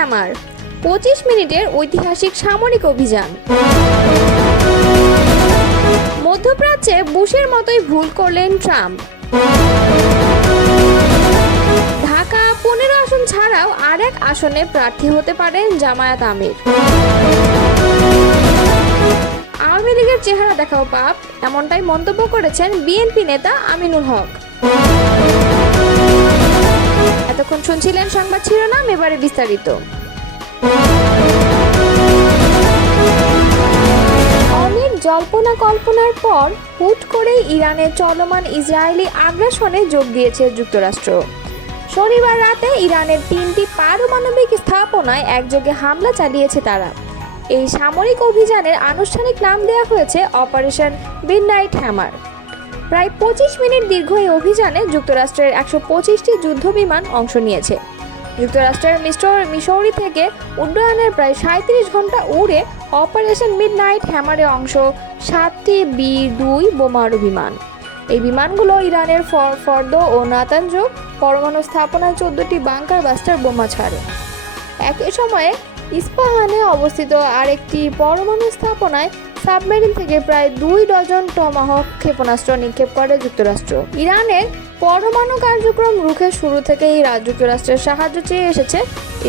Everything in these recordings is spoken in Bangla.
হ্যামার, 25 মিনিটের ঐতিহাসিক সামরিক অভিযান। মধ্যপ্রাচ্যে বুশের মতোই ভুল করলেন ট্রাম্প। ঢাকা 15 আসন ছাড়াও আরেক আসনে প্রার্থী হতে পারেন জামায়াত আমির। আওয়ামী লীগের চেহারা দেখাও পাপ, এমনটাই মন্তব্য করেছেন বিএনপি নেতা আমিনুল হক। এতক্ষণ শুনছিলেন সংবাদ শিরোনাম, এবারে বিস্তারিত। অনেক জল্পনা কল্পনার পর হুট করেই ইরানের চলমান ইসরায়েলি আগ্রাসনে যোগ দিয়েছে যুক্তরাষ্ট্র। শনিবার রাতে ইরানের 3টি পারমাণবিক স্থাপনায় একযোগে হামলা চালিয়েছে তারা। এই সামরিক অভিযানের আনুষ্ঠানিক নাম দেওয়া হয়েছে অপারেশন মিডনাইট হ্যামার। প্রায় 25 মিনিট দীর্ঘ এই অভিযানে যুক্তরাষ্ট্রের 125টি যুদ্ধ বিমান অংশ নিয়েছে। যুক্তরাষ্ট্রের মিসৌরি থেকে উড্ডয়নের প্রায় 37 ঘন্টা উড়ে অপারেশন মিডনাইট হ্যামারে অংশ 7টি B-2 বোমারু বিমান। এই বিমানগুলো ইরানের ফর্দো ও নাতানজ পরমাণু স্থাপনায় 14টি বাংকার বাস্টার বোমা ছাড়ে। একই সময়ে ইস্পাহানে অবস্থিত আরেকটি পরমাণু স্থাপনায় সাবমেরিন থেকে প্রায় 2 ডজন টমাহক ক্ষেপণাস্ত্র নিক্ষেপ করে যুক্তরাষ্ট্র। ইরানের পরমাণু কার্যক্রম রুখে শুরু থেকেই যুক্তরাষ্ট্রের সাহায্য চেয়ে এসেছে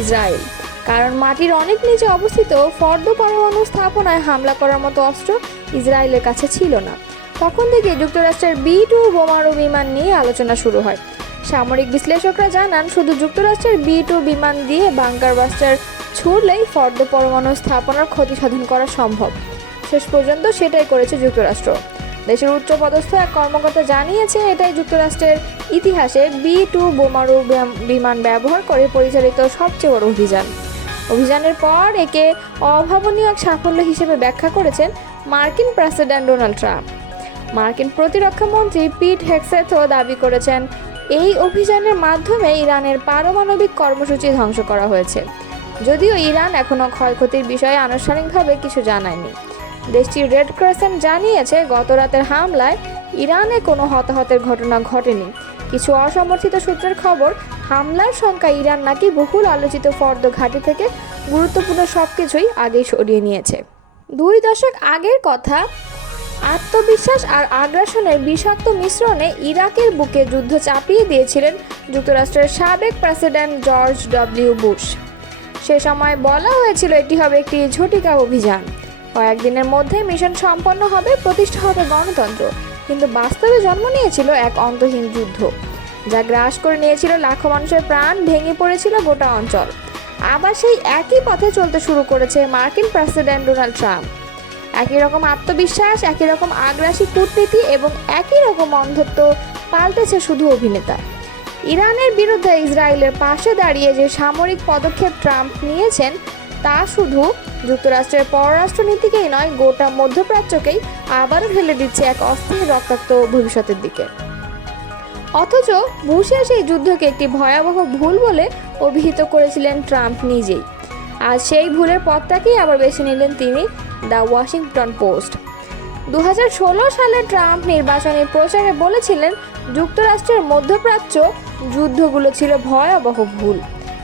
ইসরায়েল, কারণ মাটির অনেক নিচে অবস্থিত ফর্দো পরমাণু স্থাপনায় হামলা করার মতো অস্ত্র ইসরায়েলের কাছে ছিল না। তখন থেকে যুক্তরাষ্ট্রের B-2 বোমারু বিমান নিয়ে আলোচনা শুরু হয়। সামরিক বিশ্লেষকরা জানান, শুধু যুক্তরাষ্ট্রের B-2 বিমান দিয়ে বাংকার বাস্টার ছুড়লেই ফর্দো পরমাণু স্থাপনার ক্ষতি সাধন করা সম্ভব। শেষ পর্যন্ত সেটাই করেছে যুক্তরাষ্ট্র। দেশের উচ্চপদস্থ এক কর্মকর্তা জানিয়েছেন, এটাই যুক্তরাষ্ট্রের ইতিহাসে B-2 বোমারু বিমান ব্যবহার করে পরিচালিত সবচেয়ে বড় অভিযান। অভিযানের পর একে অভাবনীয় এক সাফল্য হিসেবে ব্যাখ্যা করেছেন মার্কিন প্রেসিডেন্ট ডোনাল্ড ট্রাম্প। মার্কিন প্রতিরক্ষা মন্ত্রী পিট হেগসেথও দাবি করেছেন, এই অভিযানের মাধ্যমে ইরানের পারমাণবিক কর্মসূচি ধ্বংস করা হয়েছে। যদিও ইরান এখনও ক্ষয়ক্ষতির বিষয়ে আনুষ্ঠানিকভাবে কিছু জানায়নি। দেশটির রেড ক্রিসেন্ট জানিয়েছে, গত রাতের হামলায় ইরানে কোনো হতাহতের ঘটনা ঘটেনি। কিছু অসমর্থিত সূত্রের খবর, হামলার সংখ্যা ইরান নাকি বহুল আলোচিত ফর্দো ঘাঁটি থেকে গুরুত্বপূর্ণ সবকিছুই আগেই সরিয়ে নিয়েছে। 2 দশক আগের কথা, আত্মবিশ্বাস আর আগ্রাসনের বিষাক্ত মিশ্রণে ইরাকের বুকে যুদ্ধ চাপিয়ে দিয়েছিলেন যুক্তরাষ্ট্রের সাবেক প্রেসিডেন্ট জর্জ ডব্লিউ বুশ। সে সময় বলা হয়েছিল এটি হবে একটি ঝটিকা অভিযান, কয়েকদিনের মধ্যে মিশন সম্পন্ন হবে, প্রতিষ্ঠা হবে গণতন্ত্র। কিন্তু বাস্তবে জন্ম নিয়েছিল এক অন্তহীন যুদ্ধ, যা গ্রাস করে নিয়েছিল লাখো মানুষের প্রাণ, ভেঙে পড়েছিল গোটা অঞ্চল। আবার সেই একই পথে চলতে শুরু করেছে মার্কিন প্রেসিডেন্ট ডোনাল্ড ট্রাম্প। একই রকম আত্মবিশ্বাস, একই রকম আগ্রাসী কূটনীতি এবং একই রকম অন্ধত্ব, পাল্টেছে শুধু অভিনেতা। ইরানের বিরুদ্ধে ইসরায়েলের পাশে দাঁড়িয়ে যে সামরিক পদক্ষেপ ট্রাম্প নিয়েছেন, তা শুধু যুক্তরাষ্ট্রের পররাষ্ট্রনীতিকেই নয়, গোটা মধ্যপ্রাচ্যকেই আবারও ঠেলে দিচ্ছে এক অস্থির রক্তাক্ত ভবিষ্যতের দিকে। অথচ বুশের সেই যুদ্ধকে একটি ভয়াবহ ভুল বলে অভিহিত করেছিলেন ট্রাম্প নিজেই। আজ সেই ভুলের পথটাকেই আবার বেছে নিলেন তিনি। দ্য ওয়াশিংটন পোস্ট 2016 সালে ট্রাম্প নির্বাচনী প্রচারে বলেছিলেন, যুক্তরাষ্ট্রের মধ্যপ্রাচ্য যুদ্ধগুলো ছিল ভয়াবহ ভুল।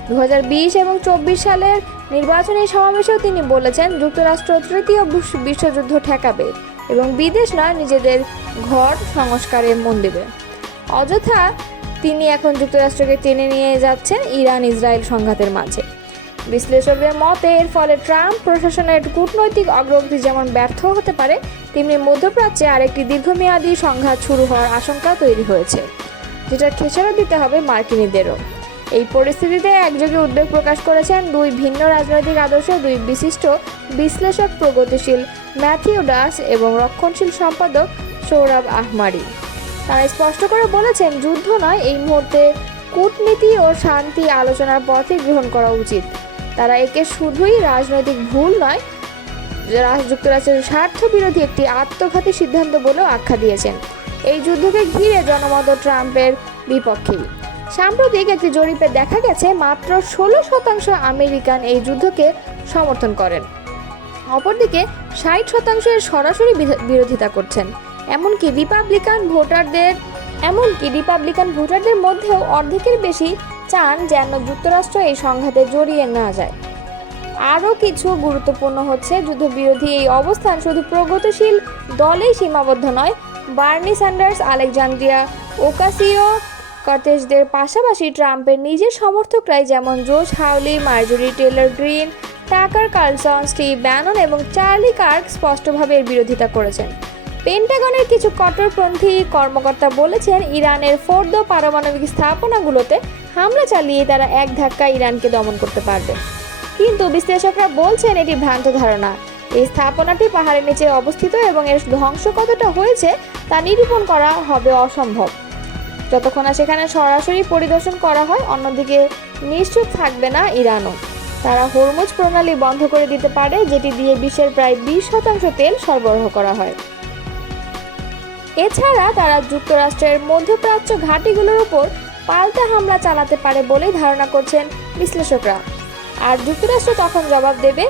2020 এবং 24 সালের নির্বাচনী সমাবেশেও তিনি বলেছেন, যুক্তরাষ্ট্র তৃতীয় বিশ্বযুদ্ধ ঠেকাবে এবং বিদেশ নয়, নিজেদের ঘর সংস্কারে মন দেবে। অযথা তিনি এখন যুক্তরাষ্ট্রকে টেনে নিয়ে যাচ্ছেন ইরান ইসরায়েল সংঘাতের মাঝে। বিশ্লেষকদের মতে এর ফলে ট্রাম্প প্রশাসনের কূটনৈতিক অগ্রগতি যেমন ব্যর্থ হতে পারে, তেমনি মধ্যপ্রাচ্যে আরেকটি দীর্ঘমেয়াদী সংঘাত শুরু হওয়ার আশঙ্কা তৈরি হয়েছে, যেটার খেসারত দিতে হবে মার্কিনীদেরও। এই পরিস্থিতিতে একযোগে উদ্বেগ প্রকাশ করেছেন 2 ভিন্ন রাজনৈতিক আদর্শ 2 বিশিষ্ট বিশ্লেষক, প্রগতিশীল ম্যাথিউ ডাস এবং রক্ষণশীল সম্পাদক সৌরভ আহমারি। তারা স্পষ্ট করে বলেছেন, যুদ্ধ নয়, এই মুহূর্তে কূটনীতি ও শান্তি আলোচনার পথে গ্রহণ করা উচিত। তারা একে শুধুই রাজনৈতিক ভুল নয়, যুক্তরাষ্ট্রের স্বার্থ বিরোধী একটি আত্মঘাতী সিদ্ধান্ত বলেও আখ্যা দিয়েছেন। এই যুদ্ধকে ঘিরে জনমত ট্রাম্পের বিপক্ষেই। সাম্প্রতিক একটি জরিপে দেখা গেছে, মাত্র 16% আমেরিকান এই যুদ্ধকে সমর্থন করেন। অপরদিকে 60% সরাসরি বিরোধিতা করছেন। এমনকি রিপাবলিকান ভোটারদের মধ্যেও অর্ধেকের বেশি চান যেন যুক্তরাষ্ট্র এই সংঘাতে জড়িয়ে না যায়। আরও কিছু গুরুত্বপূর্ণ হচ্ছে, যুদ্ধবিরোধী এই অবস্থান শুধু প্রগতিশীল দলেই সীমাবদ্ধ নয়। বার্নি স্যান্ডার্স, আলেকজান্দ্রিয়া ওকাসিও-কর্টেজদের পাশাপাশি ট্রাম্পের নিজের সমর্থকরাই যেমন Josh Hawley, Marjorie Taylor Greene, Tucker Carlson, Steve Bannon এবং চার্লি কার্ক স্পষ্টভাবে এর বিরোধিতা করেছেন। পেন্টাগনের কিছু কট্টরপন্থী কর্মকর্তা বলেছেন, ইরানের ফোর্দো পারমাণবিক স্থাপনাগুলোতে হামলা চালিয়ে তারা এক ধাক্কায় ইরানকে দমন করতে পারবে। কিন্তু বিশ্লেষকরা বলছেন এটি ভ্রান্ত ধারণা। এই স্থাপনাটি পাহাড়ের নিচে অবস্থিত এবং এর ধ্বংস কতটা হয়েছে তা নিরূপণ করা হবে অসম্ভব যতক্ষণ না সেখানে সরাসরি পরিদর্শন করা হয়। অন্যদিকে নিশ্চুপ থাকবে না ইরানও। তারা হরমুজ প্রণালী বন্ধ করে দিতে পারে, যেটি দিয়ে বিশ্বের প্রায় 20% তেল সরবরাহ করা হয়। এছাড়া তারা যুক্তরাষ্ট্রের মধ্যপ্রাচ্য ঘাঁটিগুলোর উপর পাল্টা হামলা চালাতে পারে বলে ধারণা করছেন বিশ্লেষকরা। আর যুক্তরাষ্ট্র তখন জবাব দেবে।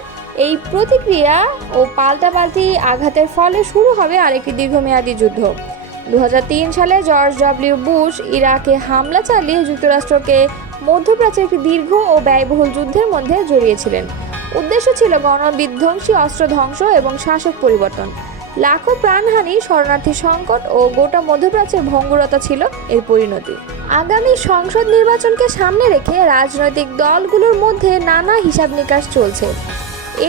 এই প্রতিক্রিয়া ও পাল্টাপাল্টি আঘাতের ফলে শুরু হবে আরেকটি দীর্ঘমেয়াদী যুদ্ধ। 2003 সালে জর্জ ডব্লিউ বুশ ইরাকে হামলা চালিয়ে যুক্তরাষ্ট্রকে মধ্যপ্রাচ্যের একটি দীর্ঘ ও ব্যয়বহুল যুদ্ধের মধ্যে জড়িয়েছিলেন। উদ্দেশ্য ছিল গণবিধ্বংসী অস্ত্র ধ্বংস এবং শাসক পরিবর্তন। লাখো প্রাণহানি, শরণার্থী সংকট ও গোটা মধ্যপ্রাচ্যের ভঙ্গুরতা ছিল এর পরিণতি। আগামী সংসদ নির্বাচনকে সামনে রেখে রাজনৈতিক দলগুলোর মধ্যে নানা হিসাব নিকাশ চলছে।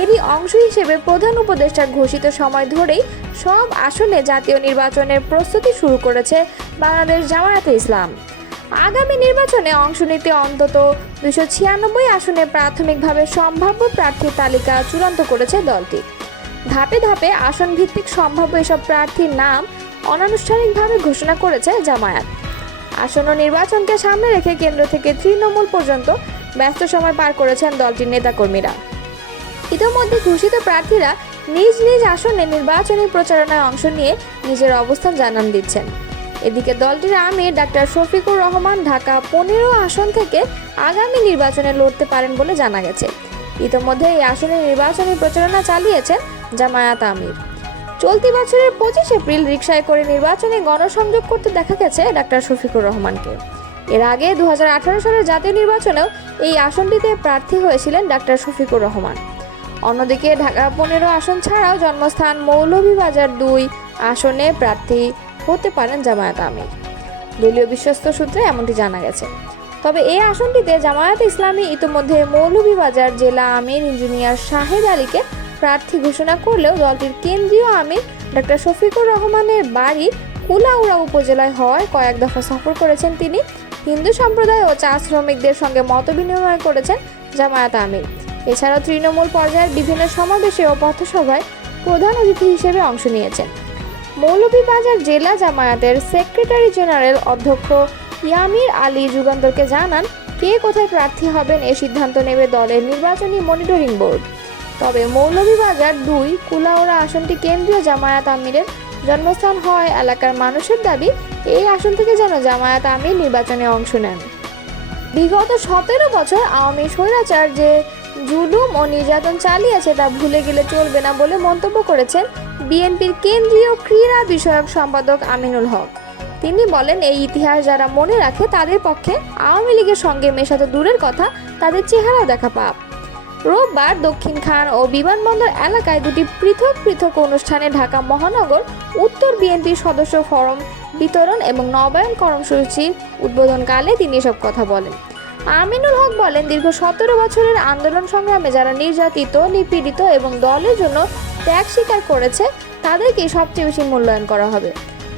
এরই অংশ হিসেবে প্রধান উপদেষ্টার ঘোষিত সময় ধরেই সব আসনে জাতীয় নির্বাচনের প্রস্তুতি শুরু করেছে বাংলাদেশ জামায়াতে ইসলাম। আগামী নির্বাচনে অংশ নিতে অন্তত 296 আসনে প্রাথমিকভাবে সম্ভাব্য প্রার্থীর তালিকা চূড়ান্ত করেছে দলটি। ধাপে ধাপে আসন ভিত্তিক সম্ভাব্য এসব প্রার্থীর নাম অনানুষ্ঠানিকভাবে ঘোষণা করেছে জামায়াত। আসন্ন নির্বাচনকে সামনে রেখে কেন্দ্র থেকে তৃণমূল পর্যন্ত ব্যস্ত সময় পার করেছেন দলটির নেতাকর্মীরা। ইতিমধ্যে ঘোষিত প্রার্থীরা নিজ নিজ আসনে নির্বাচনী প্রচারণায় অংশ নিয়ে নিজের অবস্থান জানান দিচ্ছেন। এদিকে দলটির আমির ডাক্তার শফিকুর রহমান ঢাকা 15 আসন থেকে আগামী নির্বাচনে লড়তে পারেন বলে জানা গেছে। ইতিমধ্যে এই আসনে নির্বাচনী প্রচারণা চালিয়েছেন জামায়াত আমির। চলতি বছরের 25 এপ্রিল রিকশায় করে নির্বাচনে গণসংযোগ করতে দেখা গেছে ডাক্তার শফিকুর রহমানকে। এর আগে 2018 সালের জাতীয় নির্বাচনেও এই আসনটিতে প্রার্থী হয়েছিলেন ডাক্তার শফিকুর রহমান। অন্যদিকে ঢাকা 15 আসন ছাড়াও জন্মস্থান মৌলভীবাজার 2 আসনে প্রার্থী হতে পারেন জামায়াত আমির। দলীয় বিশ্বস্ত সূত্রে এমনটি জানা গেছে। তবে এই আসনটিতে জামায়াত ইসলামী ইতিমধ্যে মৌলভীবাজার জেলা আমির ইঞ্জিনিয়ার শাহেদ আলীকে প্রার্থী ঘোষণা করলেও দলটির কেন্দ্রীয় আমির ডাক্তার শফিকুর রহমানের বাড়ি কুলাউড়া উপজেলায় হওয়ায় কয়েক দফা সফর করেছেন তিনি। হিন্দু সম্প্রদায় ও চা শ্রমিকদের সঙ্গে মতবিনিময় করেছেন জামায়াত আমির। এছাড়াও তৃণমূল পর্যায়ের বিভিন্ন সমাবেশে ও পথসভায় প্রধান অতিথি হিসেবে অংশ নিয়েছেন। মৌলভীবাজার জেলা জামায়াতের সেক্রেটারি জেনারেল অধ্যক্ষ ইয়ামির আলী যুগান্তরকে জানান, কে কোথায় প্রার্থী হবেন এ সিদ্ধান্ত নেবে দলের নির্বাচনী মনিটরিং বোর্ড। তবে মৌলভীবাজার 2 কুলাউড়া আসনটি কেন্দ্রীয় জামায়াত আমিরের জন্মস্থান হওয়ায় এলাকার মানুষের দাবি এই আসন থেকে যেন জামায়াত আমির নির্বাচনে অংশ নেন। বিগত 17 বছর আওয়ামী স্বৈরাচার যে জুলুম ও নির্যাতন চালিয়েছে তা ভুলে গেলে চলবে না বলে মন্তব্য করেছেন বিএনপির কেন্দ্রীয় ক্রীড়া বিষয়ক সম্পাদক আমিনুল হক। তিনি বলেন, এই ইতিহাস যারা মনে রাখে তাদের পক্ষে আওয়ামী লীগের সঙ্গে মেশা তো দূরের কথা, তাদের চেহারাও দেখা পাপ। রোববার দক্ষিণখান ও বিমানবন্দর এলাকায় দুটি পৃথক পৃথক অনুষ্ঠানে ঢাকা মহানগর উত্তর বিএনপির সদস্য ফরম বিতরণ এবং নবায়ন কর্মসূচির উদ্বোধনকালে তিনি এসব কথা বলেন। আমিনুল হক বলেন, দীর্ঘ 17 বছরের আন্দোলন সংগ্রামে যারা নির্যাতিত, নিপীড়িত এবং দলের জন্য ত্যাগ স্বীকার করেছে তাদেরকেই সবচেয়ে বেশি মূল্যায়ন করা হবে।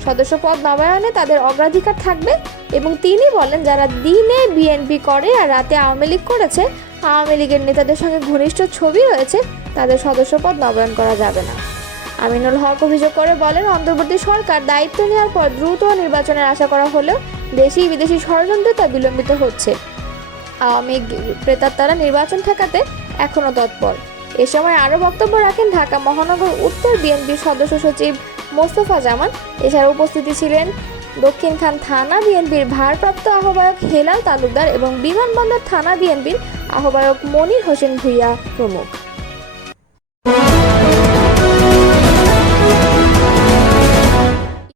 সদস্য পদ নবায়নে তাদের অগ্রাধিকার থাকবে। এবং তিনি বলেন, যারা দিনে বিএনপি করে আর রাতে আওয়ামী লীগ করেছে, আওয়ামী লীগের নেতাদের সঙ্গে ঘনিষ্ঠ ছবি রয়েছে, তাদের সদস্যপদ নবায়ন করা যাবে না। আমিনুল হক অভিযোগ করে বলেন, অন্তর্বর্তী সরকার দায়িত্ব নেওয়ার পর দ্রুত নির্বাচনের আশা করা হলেও দেশি বিদেশি ষড়যন্ত্রে তা বিলম্বিত হচ্ছে। আওয়ামী প্রেতাত্মারা নির্বাচন ঠেকাতে এখনও তৎপর। এ সময় আরও বক্তব্য রাখেন ঢাকা মহানগর উত্তর বিএনপির সদস্য সচিব মোস্তফা জামান। এছাড়া উপস্থিতি ছিলেন দক্ষিণখান থানা বিএনপির ভারপ্রাপ্ত আহ্বায়ক হেলাল তালুকদার এবং বিমানবন্দর থানা বিএনপির আহ্বায়ক মনির হোসেন ভূঁইয়া প্রমুখ।